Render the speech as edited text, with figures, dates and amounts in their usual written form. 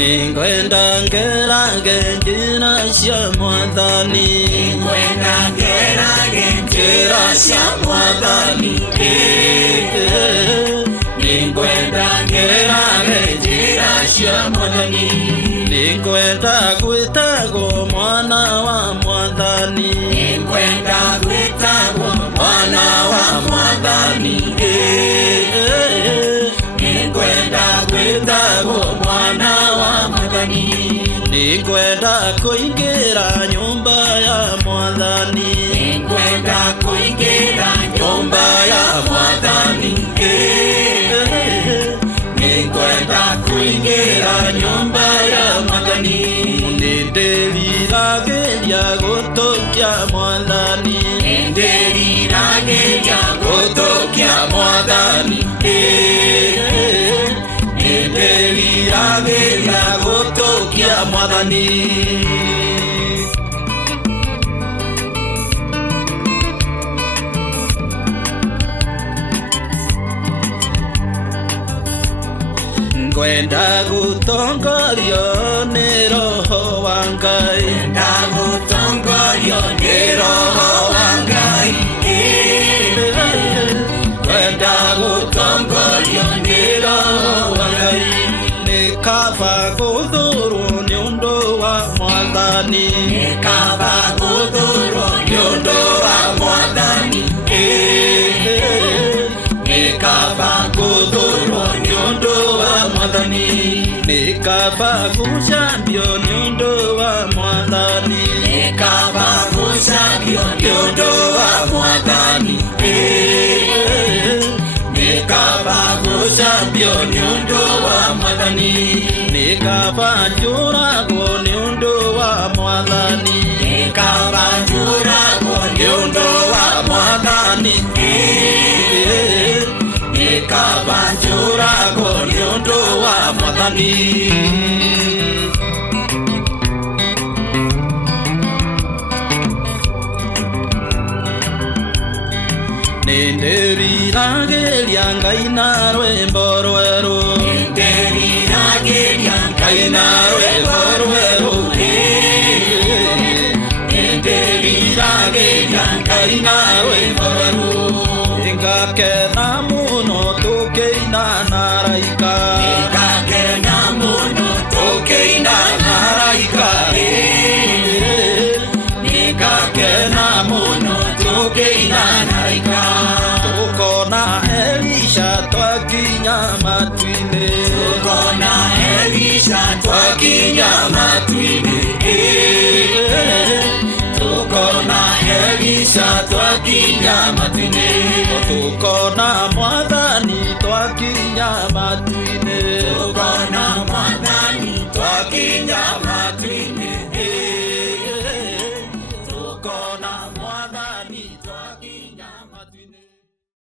Ninkwenda ngerage njĩra cia Mwathani, Ninkwenda ngerage njĩra cia Mwathani, Ninkwenda ngerage njĩra cia Mwathani, ninkwenda gwĩtagwo mwana wa Mwathani, Ninkwenda gwĩtagwo mwana wa Mwathani, Ninkwenda gwĩtagwo mwana wa Mwathani, ninkwenda kũingĩra nyũmba ya Mwathani, Ninkwenda kũingĩra nyũmba ya Mwathani, Ninkwenda kũingĩra nyũmba ya Mwathani, nĩndĩriragĩria gũtũkia Mwathani, nĩndĩriragĩria gũtũkia Mwathani, nĩndĩriragĩria gũtũkia Mwathani. Ngwenda gũtongorio nĩ Roho wa Ngai, Ngwenda gũtongorio nĩ Roho wa Ngai, Ngwenda gũtongorio nĩ Roho wa Ngai, nĩ kaba gũthũrwo nĩ ũndũ wa Mwathani, nĩ kaba gũthũrwo nĩ ũndũ wa Mwathani, nĩ kaba gũthũrwo nĩ ũndũ wa Mwathani, nĩ kaba gũcambio nĩ ũndũ wa Mwathani, nĩ kaba gũcambio nĩ ũndũ wa Mwathani, nĩ kaba gũcambio nĩ ũndũ wa Mwathani, nĩ kaba njũragwo nĩ ũndũ wa Mwathani, nĩ kaba njũragwo nĩ ũndũ wa Mwathani, nĩ kaba njũragwo nĩ ũndũ wa Mwathani. nĩndĩriragĩria Ngai na rwĩmbo rwerũ, Nĩndĩriragĩria Ngai na rwĩmbo rwerũ, nĩndĩriragĩria Ngai na rwĩmbo rwerũ, ngakena mũno tũkĩina na araika, ngakena mũno tũkĩina na araika, ngakena mũno tũkĩina na araika, tũkona Elisha twakinya matu-inĩ, tũkona Elisha twakinya matu-inĩ, tũkona Elisha twakinya matu-inĩ, tũkona Mwathani twakinya matu